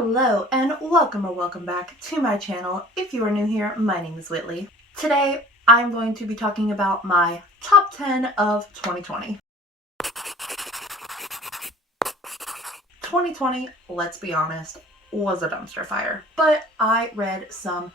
Hello and welcome or welcome back to my channel. If you are new here, my name is Whitley. Today I'm going to be talking about my top 10 of 2020. 2020, let's be honest, was a dumpster fire, but I read some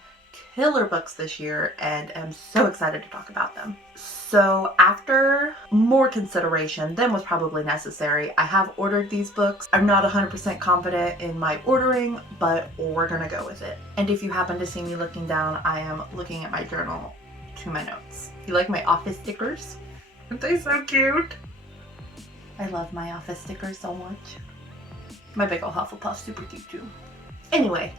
killer books this year and am so excited to talk about them. So after more consideration than was probably necessary, I have ordered these books. I'm not 100% confident in my ordering, but we're gonna go with it. And if you happen to see me looking down, I am looking at my journal to my notes. You like my office stickers? Aren't they so cute? I love my office stickers so much. My big ol' Hufflepuff, super cute too. Anyway,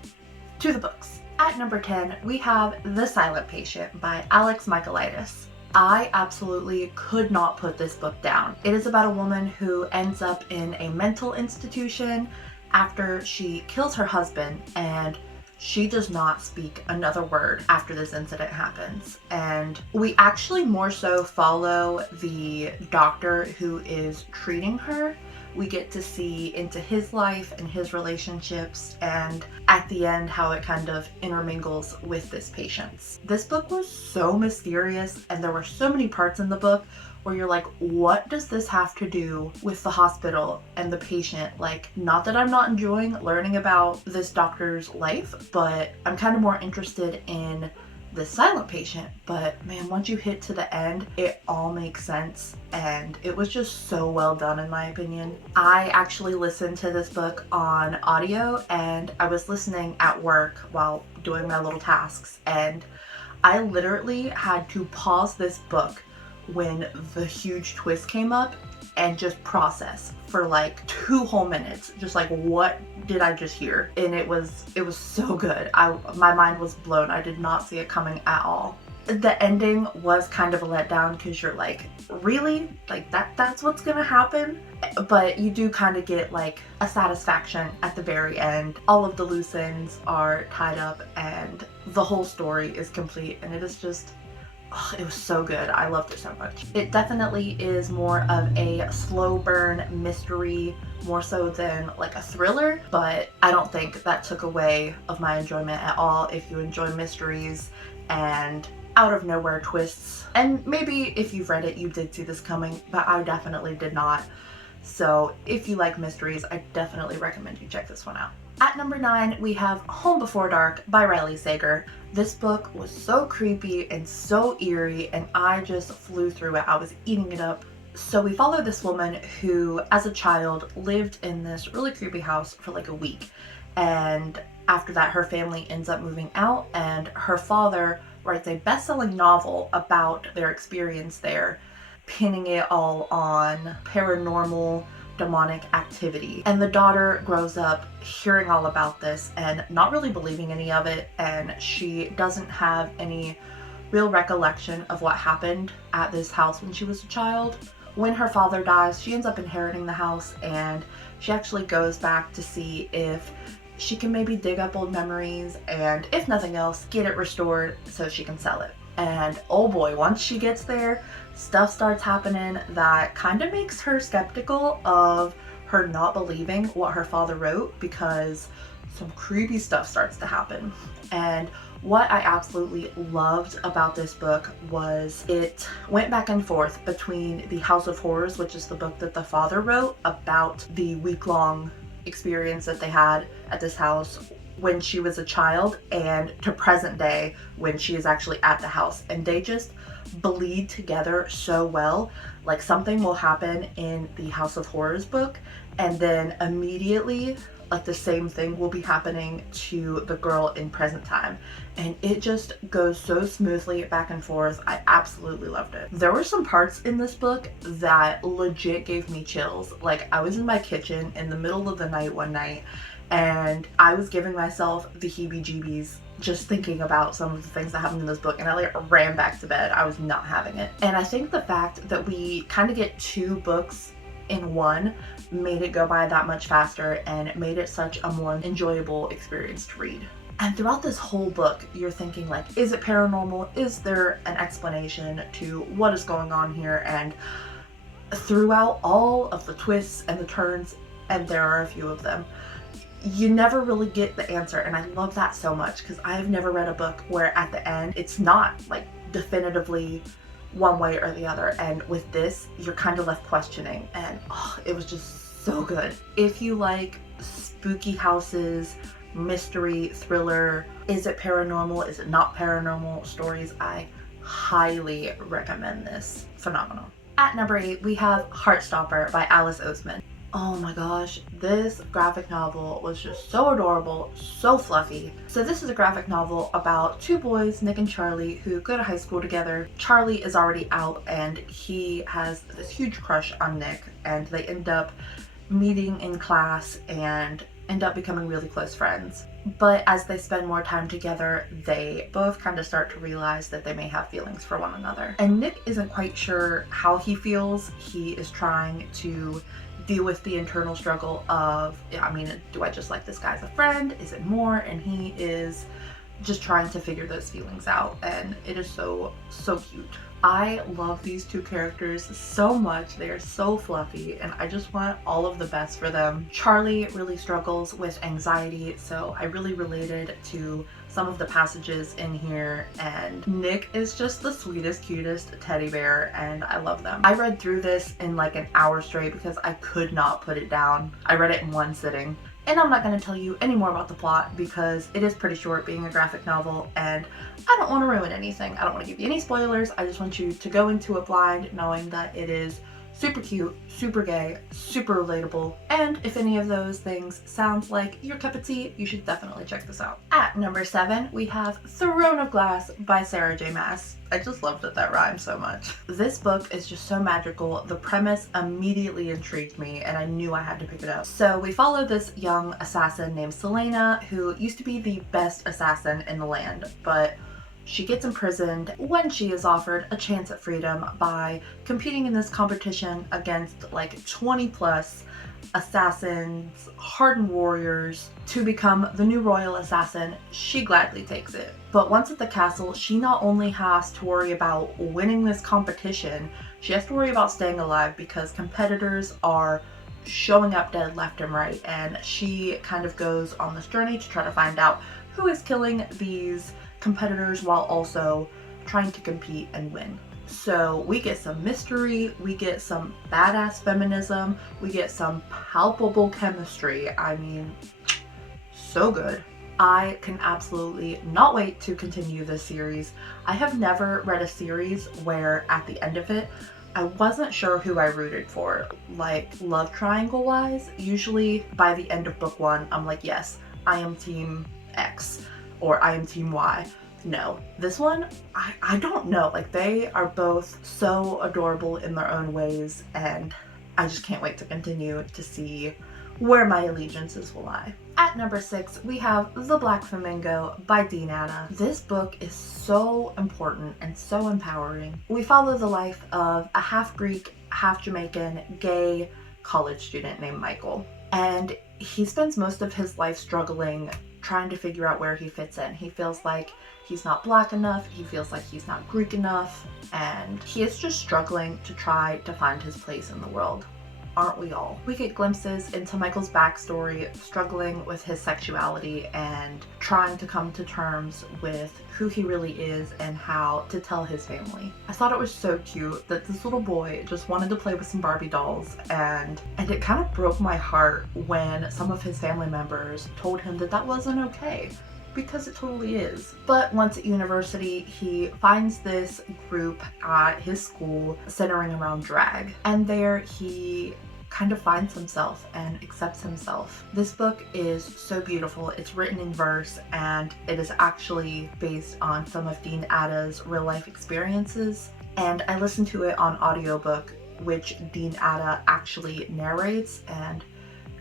to the books. At number 10, we have The Silent Patient by Alex Michaelides. I absolutely could not put this book down. It is about a woman who ends up in a mental institution after she kills her husband, and she does not speak another word after this incident happens. And we actually more so follow the doctor who is treating her. We get to see into his life and his relationships, and at the end how it kind of intermingles with this patient's. This book was so mysterious, and there were so many parts in the book where you're like, what does this have to do with the hospital and the patient? Like, not that I'm not enjoying learning about this doctor's life, but I'm kind of more interested in the silent patient. But man, once you hit to the end, it all makes sense, and it was just so well done in my opinion. I actually listened to this book on audio, and I was listening at work while doing my little tasks, and I literally had to pause this book when the huge twist came up and just process for like 2 whole minutes, just like, what did I just hear? And it was so good. My mind was blown. I did not see it coming at all. The ending was kind of a letdown because you're like, really? Like that's what's gonna happen? But you do kind of get like a satisfaction at the very end. All of the loose ends are tied up and the whole story is complete, and it is just, it was so good. I loved it so much. It definitely is more of a slow burn mystery, more so than like a thriller, but I don't think that took away of my enjoyment at all. If you enjoy mysteries and out of nowhere twists, and maybe if you've read it you did see this coming, but I definitely did not. So if you like mysteries, I definitely recommend you check this one out. At number 9, we have Home Before Dark by Riley Sager. This book was so creepy and so eerie, and I just flew through it. I was eating it up. So we follow this woman who, as a child, lived in this really creepy house for like a week. And after that, her family ends up moving out, and her father writes a best-selling novel about their experience there, pinning it all on paranormal demonic activity. And the daughter grows up hearing all about this and not really believing any of it, and she doesn't have any real recollection of what happened at this house when she was a child. When her father dies, she ends up inheriting the house, and she actually goes back to see if she can maybe dig up old memories, and if nothing else, get it restored so she can sell it. And oh boy, once she gets there, stuff starts happening that kind of makes her skeptical of her not believing what her father wrote, because some creepy stuff starts to happen. And what I absolutely loved about this book was it went back and forth between the House of Horrors, which is the book that the father wrote about the week-long experience that they had at this house when she was a child, and to present day when she is actually at the house, and they just bleed together so well. Like, something will happen in the House of Horrors book, and then immediately like the same thing will be happening to the girl in present time, and it just goes so smoothly back and forth. I absolutely loved it. There were some parts in this book that legit gave me chills. Like, I was in my kitchen in the middle of the night one night, and I was giving myself the heebie-jeebies just thinking about some of the things that happened in this book, and I like ran back to bed. I was not having it. And I think the fact that we kind of get 2 books in one made it go by that much faster, and it made it such a more enjoyable experience to read. And throughout this whole book, you're thinking like, is it paranormal? Is there an explanation to what is going on here? And throughout all of the twists and the turns, and there are a few of them, you never really get the answer, and I love that so much because I have never read a book where at the end it's not like definitively one way or the other, and with this you're kind of left questioning, and it was just so good. If you like spooky houses, mystery, thriller, is it paranormal, is it not paranormal stories, I highly recommend this. Phenomenal. At number 8, we have Heartstopper by Alice Oseman. Oh my gosh, this graphic novel was just so adorable, so fluffy. So this is a graphic novel about two boys, Nick and Charlie, who go to high school together. Charlie is already out and he has this huge crush on Nick, and they end up meeting in class and end up becoming really close friends. But as they spend more time together, they both kind of start to realize that they may have feelings for one another. And Nick isn't quite sure how he feels. He is trying to deal with the internal struggle of, I mean, do I just like this guy as a friend? Is it more? And he is just trying to figure those feelings out, and it is so cute. I love these two characters so much. They are so fluffy and I just want all of the best for them. Charlie really struggles with anxiety, so I really related to some of the passages in here, and Nick is just the sweetest, cutest teddy bear, and I love them. I read through this in like an hour straight because I could not put it down. I read it in one sitting. And I'm not going to tell you any more about the plot because it is pretty short, being a graphic novel, and I don't want to ruin anything. I don't want to give you any spoilers. I just want you to go into it blind knowing that it is super cute, super gay, super relatable, and if any of those things sounds like your cup of tea, you should definitely check this out. At number 7, we have Throne of Glass by Sarah J. Maas. I just loved that rhymed so much. This book is just so magical. The premise immediately intrigued me and I knew I had to pick it up. So we follow this young assassin named Selena, who used to be the best assassin in the land, but she gets imprisoned when she is offered a chance at freedom by competing in this competition against like 20 plus assassins, hardened warriors, to become the new royal assassin. She gladly takes it. But once at the castle, she not only has to worry about winning this competition, she has to worry about staying alive because competitors are showing up dead left and right, and she kind of goes on this journey to try to find out who is killing these competitors while also trying to compete and win. So we get some mystery, we get some badass feminism, we get some palpable chemistry. I mean, so good. I can absolutely not wait to continue this series. I have never read a series where at the end of it, I wasn't sure who I rooted for. Like love triangle wise, usually by the end of book 1, I'm like, yes, I am team X or I am team Y. No, this one, I don't know. Like they are both so adorable in their own ways, and I just can't wait to continue to see where my allegiances will lie. At number 6, we have The Black Flamingo by Dean Atta. This book is so important and so empowering. We follow the life of a half Greek, half Jamaican, gay college student named Michael. And he spends most of his life struggling, trying to figure out where he fits in. He feels like he's not black enough, he feels like he's not Greek enough, and he is just struggling to try to find his place in the world. Aren't we all? We get glimpses into Michael's backstory, struggling with his sexuality and trying to come to terms with who he really is and how to tell his family. I thought it was so cute that this little boy just wanted to play with some Barbie dolls, and it kind of broke my heart when some of his family members told him that that wasn't okay. Because it totally is. But once at university, he finds this group at his school centering around drag. And there he kind of finds himself and accepts himself. This book is so beautiful. It's written in verse and it is actually based on some of Dean Atta's real life experiences. And I listened to it on audiobook, which Dean Atta actually narrates, and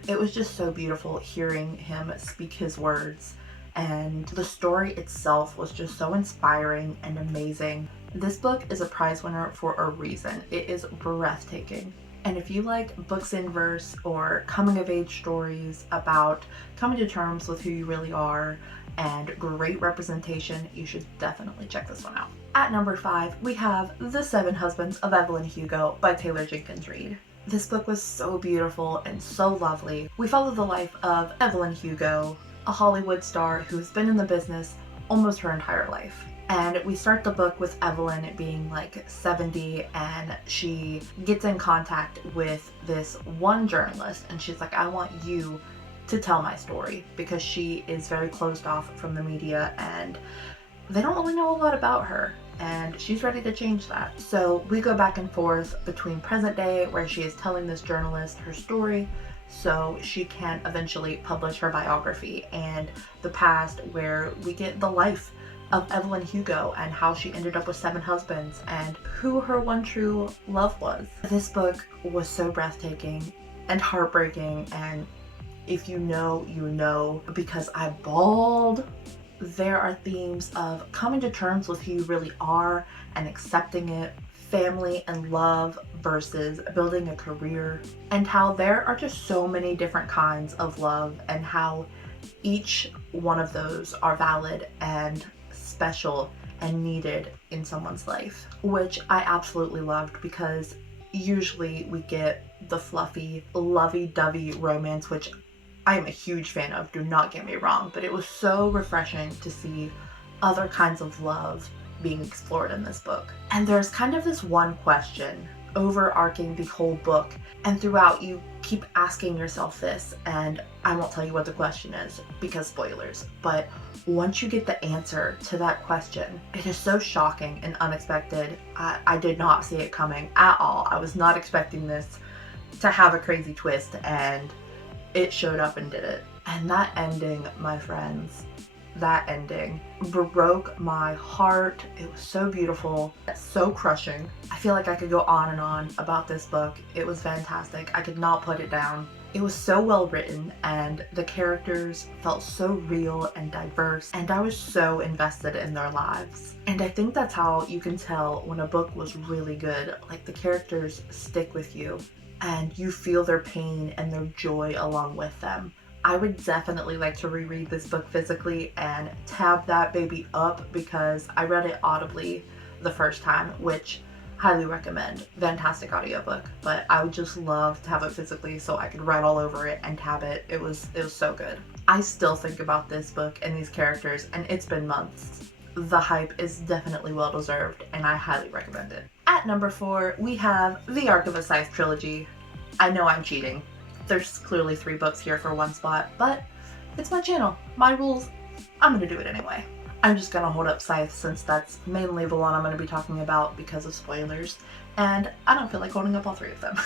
it was just so beautiful hearing him speak his words. And the story itself was just so inspiring and amazing. This book is a prize winner for a reason. It is breathtaking. And if you like books in verse or coming of age stories about coming to terms with who you really are and great representation, you should definitely check this one out. At number 5, we have The 7 Husbands of Evelyn Hugo by Taylor Jenkins Reid. This book was so beautiful and so lovely. We follow the life of Evelyn Hugo, a Hollywood star who has been in the business almost her entire life. And we start the book with Evelyn being like 70, and she gets in contact with this one journalist, and she's like, I want you to tell my story, because she is very closed off from the media and they don't really know a lot about her, and she's ready to change that. So we go back and forth between present day, where she is telling this journalist her story so she can eventually publish her biography, and the past, where we get the life of Evelyn Hugo and how she ended up with 7 husbands and who her one true love was. This book was so breathtaking and heartbreaking, and if you know, you know, because I bawled. There are themes of coming to terms with who you really are and accepting it, family and love versus building a career, and how there are just so many different kinds of love and how each one of those are valid and special and needed in someone's life, which I absolutely loved, because usually we get the fluffy, lovey-dovey romance, which I am a huge fan of, do not get me wrong, but it was so refreshing to see other kinds of love being explored in this book. And there's kind of this one question overarching the whole book, and throughout you keep asking yourself this, and I won't tell you what the question is because spoilers, but once you get the answer to that question, it is so shocking and unexpected. I did not see it coming at all. I was not expecting this to have a crazy twist, and it showed up and did it. And that ending, my friends, that ending broke my heart. It was so beautiful, so crushing. I feel like I could go on and on about this book. It was fantastic. I could not put it down. It was so well written, and the characters felt so real and diverse, and I was so invested in their lives. And I think that's how you can tell when a book was really good. Like, the characters stick with you, and you feel their pain and their joy along with them. I would definitely like to reread this book physically and tab that baby up, because I read it audibly the first time, which highly recommend. Fantastic audiobook, but I would just love to have it physically so I could write all over it and tab it. It was so good. I still think about this book and these characters, and it's been months. The hype is definitely well deserved, and I highly recommend it. At number 4, we have the Arc of a Scythe trilogy. I know I'm cheating. There's clearly 3 books here for 1 spot, but it's my channel, my rules. I'm gonna do it anyway. I'm just gonna hold up Scythe since that's mainly the one I'm gonna be talking about because of spoilers, and I don't feel like holding up all 3 of them.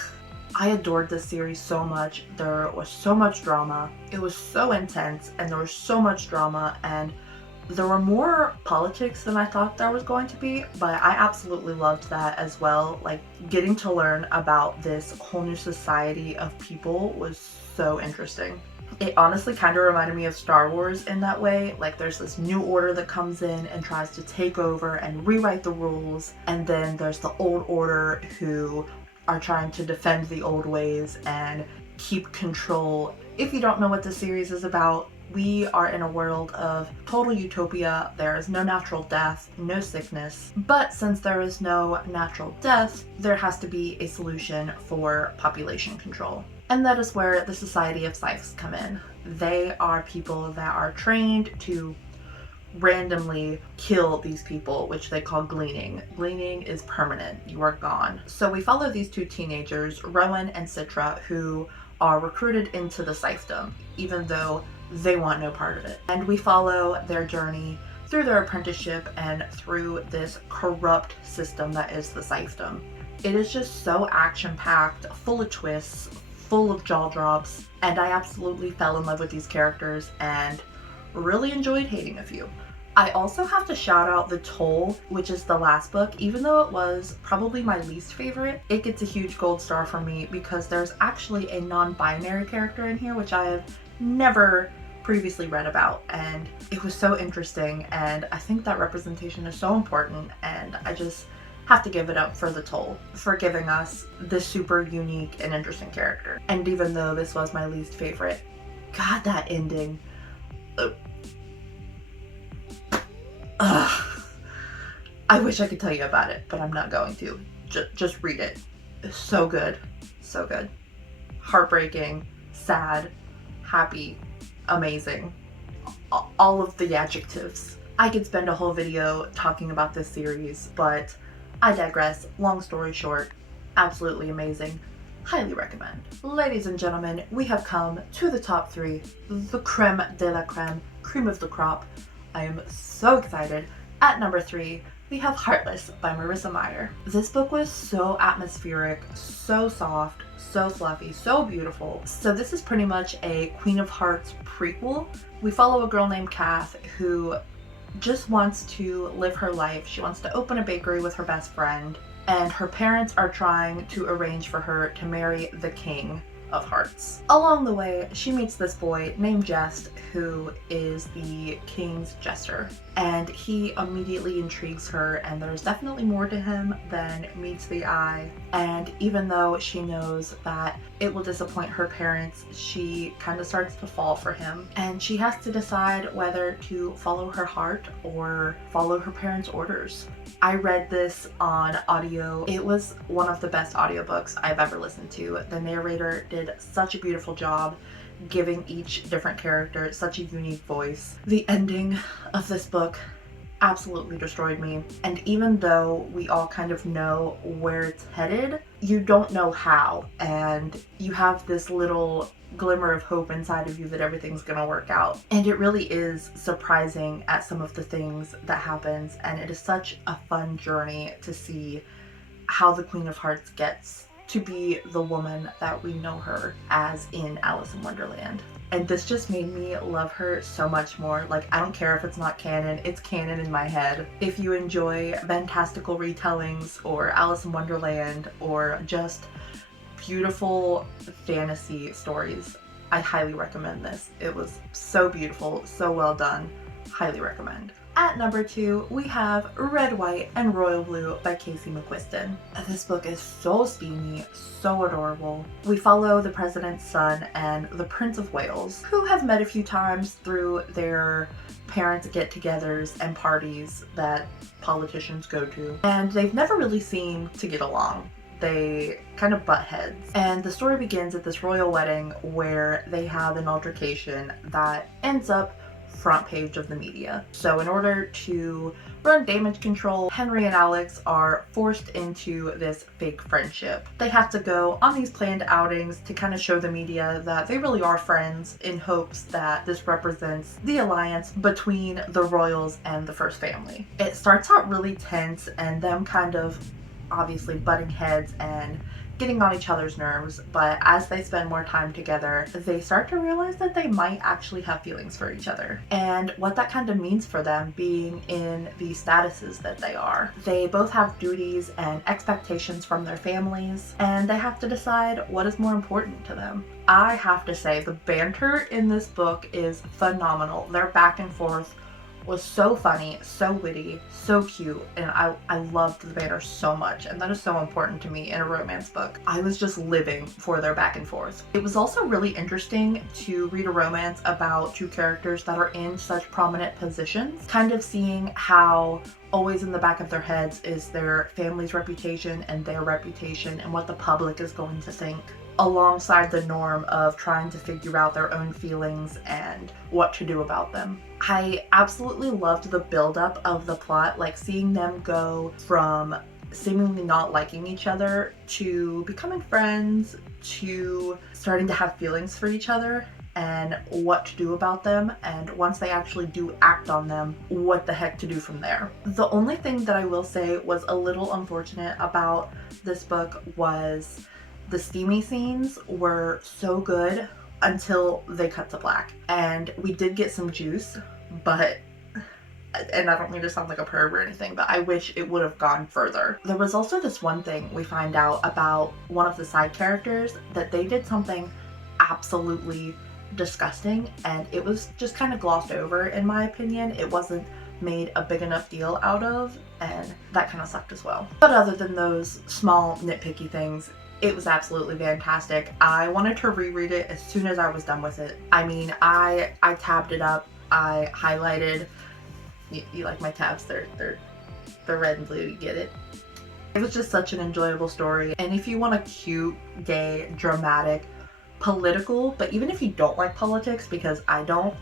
I adored this series so much. There was so much drama. It was so intense, and there was so much drama, and there were more politics than I thought there was going to be, but I absolutely loved that as well. Like, getting to learn about this whole new society of people was so interesting. It honestly kind of reminded me of Star Wars in that way. Like, there's this new order that comes in and tries to take over and rewrite the rules, and then there's the old order who are trying to defend the old ways and keep control. If you don't know what the series is about, we are in a world of total utopia. There is no natural death, no sickness, but since there is no natural death, there has to be a solution for population control. And that is where the Society of Scythes come in. They are people that are trained to randomly kill these people, which they call gleaning. Gleaning is permanent. You are gone. So we follow these 2 teenagers, Rowan and Citra, who are recruited into the Scythedom, even though they want no part of it. And we follow their journey through their apprenticeship and through this corrupt system that is the Scythedom. It is just so action-packed, full of twists, full of jaw drops, and I absolutely fell in love with these characters and really enjoyed hating a few. I also have to shout out The Toll, which is the last book. Even though it was probably my least favorite, it gets a huge gold star from me because there's actually a non-binary character in here, which I have never previously read about, and it was so interesting, and I think that representation is so important, and I just have to give it up for The Toll for giving us this super unique and interesting character. And even though this was my least favorite, God, that ending. I wish I could tell you about it, but I'm not going to. Just read it. It's so good. So good. Heartbreaking, sad, happy, amazing. All of the adjectives. I could spend a whole video talking about this series, but I digress. Long story short, absolutely amazing. Highly recommend. Ladies and gentlemen, we have come to the top 3, the creme de la creme, cream of the crop. I am so excited. At number 3, we have Heartless by Marissa Meyer. This book was so atmospheric, so soft, so fluffy, so beautiful. So this is pretty much a Queen of Hearts prequel. We follow a girl named Kath who just wants to live her life. She wants to open a bakery with her best friend, and her parents are trying to arrange for her to marry the King of Hearts. Along the way, she meets this boy named Jest, who is the king's jester, and he immediately intrigues her, and there's definitely more to him than meets the eye. And even though she knows that it will disappoint her parents, she kind of starts to fall for him, and she has to decide whether to follow her heart or follow her parents' orders. I read this on audio. It was one of the best audiobooks I've ever listened to. The narrator did such a beautiful job giving each different character such a unique voice. The ending of this book absolutely destroyed me. And even though we all kind of know where it's headed, you don't know how. And you have this little glimmer of hope inside of you that everything's gonna work out. And it really is surprising at some of the things that happens. And it is such a fun journey to see how the Queen of Hearts gets to be the woman that we know her as in Alice in Wonderland. And this just made me love her so much more. Like, I don't care if it's not canon, it's canon in my head. If you enjoy fantastical retellings or Alice in Wonderland or just beautiful fantasy stories, I highly recommend this. It was so beautiful, so well done. Highly recommend. At number 2, we have Red, White, and Royal Blue by Casey McQuiston. This book is so steamy, so adorable. We follow the president's son and the Prince of Wales, who have met a few times through their parents' get-togethers and parties that politicians go to, and they've never really seemed to get along. They kind of butt heads. And the story begins at this royal wedding where they have an altercation that ends up front page of the media. So in order to run damage control, Henry and Alex are forced into this fake friendship. They have to go on these planned outings to kind of show the media that they really are friends, in hopes that this represents the alliance between the royals and the first family. It starts out really tense and them kind of obviously butting heads and getting on each other's nerves, but as they spend more time together, they start to realize that they might actually have feelings for each other and what that kind of means for them being in the statuses that they are. They both have duties and expectations from their families, and they have to decide what is more important to them. I have to say, the banter in this book is phenomenal. Their back and forth was so funny, so witty, so cute, and I loved the banter so much, and that is so important to me in a romance book. I was just living for their back and forth. It was also really interesting to read a romance about two characters that are in such prominent positions, kind of seeing how always in the back of their heads is their family's reputation and their reputation and what the public is going to think, alongside the norm of trying to figure out their own feelings and what to do about them. I absolutely loved the buildup of the plot, like seeing them go from seemingly not liking each other to becoming friends to starting to have feelings for each other and what to do about them, and once they actually do act on them, what the heck to do from there. The only thing that I will say was a little unfortunate about this book was the steamy scenes were so good until they cut to black. And we did get some juice, but, and I don't mean to sound like a perv or anything, but I wish it would have gone further. There was also this one thing we find out about one of the side characters, that they did something absolutely disgusting, and it was just kind of glossed over in my opinion. It wasn't made a big enough deal out of, and that kind of sucked as well. But other than those small nitpicky things, it was absolutely fantastic. I wanted to reread it as soon as I was done with it. I mean, I tabbed it up, I highlighted, you like my tabs, they're red and blue, you get it? It was just such an enjoyable story. And if you want a cute, gay, dramatic, political, but even if you don't like politics, because I don't,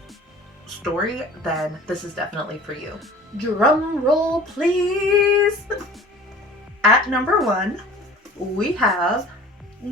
story, then this is definitely for you. Drum roll, please! At number 1, we have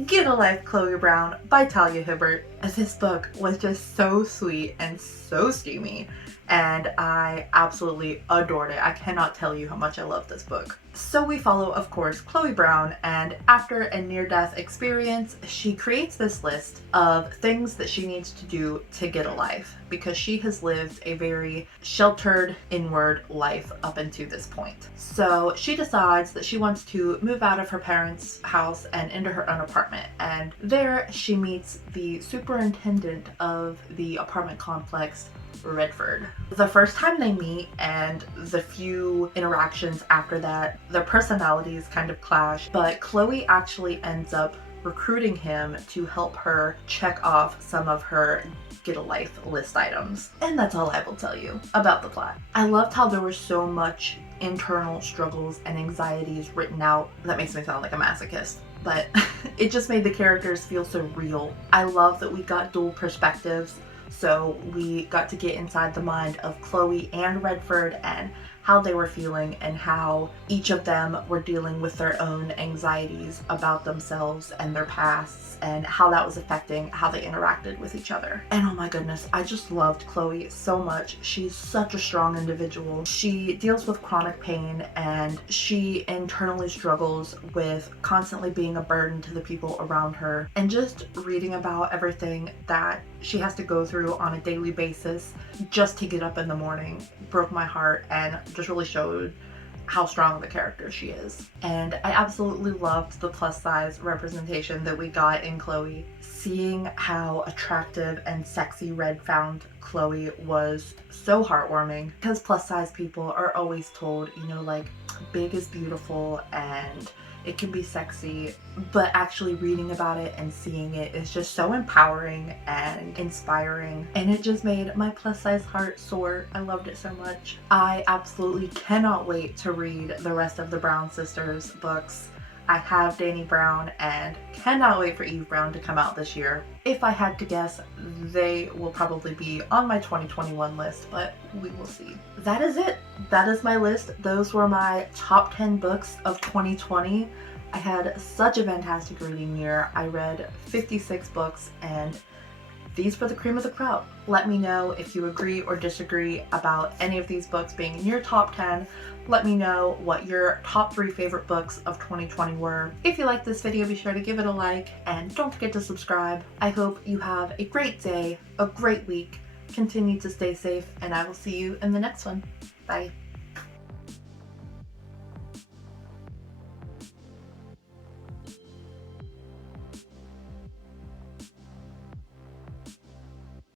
Get a Life, Chloe Brown by Talia Hibbert. This book was just so sweet and so steamy, and I absolutely adored it. I cannot tell you how much I love this book. So we follow, of course, Chloe Brown, and after a near-death experience, she creates this list of things that she needs to do to get a life, because she has lived a very sheltered, inward life up until this point. So she decides that she wants to move out of her parents' house and into her own apartment, and there she meets the superintendent of the apartment complex, Redford. The first time they meet and the few interactions after that, their personalities kind of clash, but Chloe actually ends up recruiting him to help her check off some of her Get a Life list items. And that's all I will tell you about the plot. I loved how there was so much internal struggles and anxieties written out. That makes me sound like a masochist, but it just made the characters feel so real. I love that we got dual perspectives. So we got to get inside the mind of Chloe and Redford and how they were feeling and how each of them were dealing with their own anxieties about themselves and their pasts and how that was affecting how they interacted with each other. And oh my goodness, I just loved Chloe so much. She's such a strong individual. She deals with chronic pain and she internally struggles with constantly being a burden to the people around her. And just reading about everything that she has to go through on a daily basis just to get up in the morning broke my heart and just really showed how strong the character she is. And I absolutely loved the plus size representation that we got in Chloe. Seeing how attractive and sexy Red found Chloe was so heartwarming, because plus size people are always told, you know, like, big is beautiful and it can be sexy, but actually reading about it and seeing it is just so empowering and inspiring, and it just made my plus size heart soar. I loved it so much. I absolutely cannot wait to read the rest of the Brown sisters books. I have Dani Brown and cannot wait for Eve Brown to come out this year. If I had to guess, they will probably be on my 2021 list, but we will see. That is it. That is my list. Those were my top 10 books of 2020. I had such a fantastic reading year. I read 56 books and these were the cream of the crop. Let me know if you agree or disagree about any of these books being in your top 10. Let me know what your top 3 favorite books of 2020 were. If you liked this video, be sure to give it a like and don't forget to subscribe. I hope you have a great day, a great week. Continue to stay safe, and I will see you in the next one. Bye.